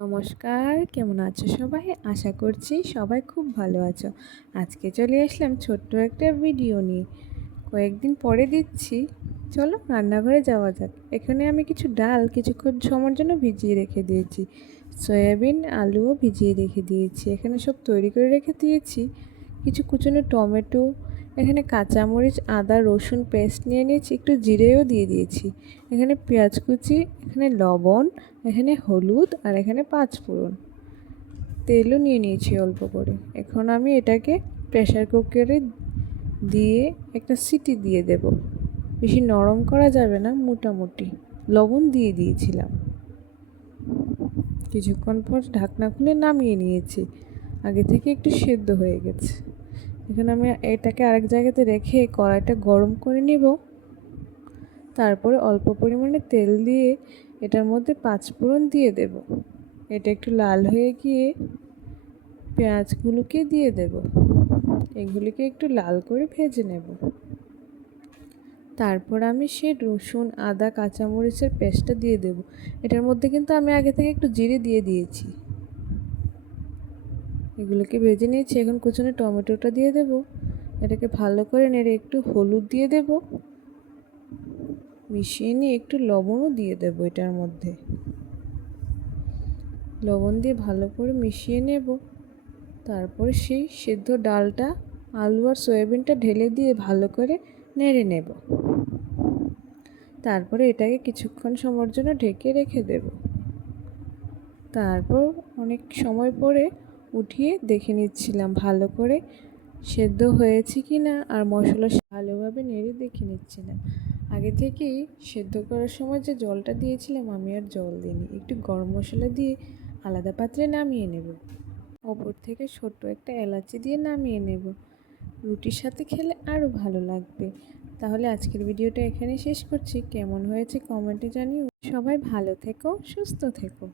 নমস্কার, কেমন আছো সবাই? আশা করছি সবাই খুব ভালো আছো। আজকে চলে আসলাম ছোট্ট একটা ভিডিও নিয়ে। কয়েকদিন পরে দিচ্ছি। চলো রান্নাঘরে যাওয়া যাক। এখানে আমি কিছু ডাল কিছুক্ষণ সময়ের জন্য ভিজিয়ে রেখে দিয়েছি। সয়াবিন, আলুও ভিজিয়ে রেখে দিয়েছি। এখানে সব তৈরি করে রেখে দিয়েছি। কিছু কুচনো টমেটো, এখানে কাঁচামরিচ, আদা, রসুন পেস্ট নিয়ে নিয়েছি, একটু জিরেও দিয়ে দিয়েছি। এখানে পেঁয়াজ কুচি, এখানে লবণ, এখানে হলুদ আর এখানে পাঁচফোড়ন, তেলও নিয়ে নিয়েছি অল্প করে। এখন আমি এটাকে প্রেসার কুকারে দিয়ে একটা সিটি দিয়ে দেব। বেশি নরম করা যাবে না, মোটামুটি। লবণ দিয়ে দিয়েছিলাম। কিছুক্ষণ পর ঢাকনা খুলে নামিয়ে নিয়েছি। আগে থেকে একটু সেদ্ধ হয়ে গেছে। এখানে আমি এটাকে আরেক জায়গাতে রেখে কড়াইটা গরম করে নিব। তারপরে অল্প পরিমাণে তেল দিয়ে এটার মধ্যে পাঁচফোড়ন দিয়ে দেব। এটা একটু লাল হয়ে গিয়ে পেঁয়াজগুলোকে দিয়ে দেব। এগুলিকে একটু লাল করে ভেজে নেব। তারপর আমি সেই রসুন, আদা, কাঁচামরিচের পেস্টটা দিয়ে দেব। এটার মধ্যে কিন্তু আমি আগে থেকে একটু জিরে দিয়ে দিয়েছি। এগুলোকে ভেজে নিয়েছি। এখন কুচনো টমেটোটা দিয়ে দেব। এটাকে ভালো করে নেড়ে একটু হলুদ দিয়ে দেব। মিশিয়ে নিয়ে একটু লবণও দিয়ে দেব এটার মধ্যে। লবণ দিয়ে ভালো করে মিশিয়ে নেব। তারপরে সেই সেদ্ধ ডালটা, আলু আর সয়াবিনটা ঢেলে দিয়ে ভালো করে নেড়ে নেব। তারপরে এটাকে কিছুক্ষণ সময়ের জন্য ঢেকে রেখে দেব। তারপর অনেক সময় পরে উঠিয়ে দেখে নিচ্ছিলাম ভালো করে সেদ্ধ হয়েছে কি না, আর মশলা ভালোভাবে নেড়ে দেখে নিচ্ছিলাম। আগে থেকেই সেদ্ধ করার সময় যে জলটা দিয়েছিলাম আমি আর জল দিইনি। একটু গরম মশলা দিয়ে আলাদা পাত্রে নামিয়ে নেব। ওপর থেকে ছোট্ট একটা এলাচি দিয়ে নামিয়ে নেব। রুটির সাথে খেলে আরও ভালো লাগবে। তাহলে আজকের ভিডিওটা এখানে শেষ করছি। কেমন হয়েছে কমেন্টে জানিও। সবাই ভালো থেকো, সুস্থ থেকো।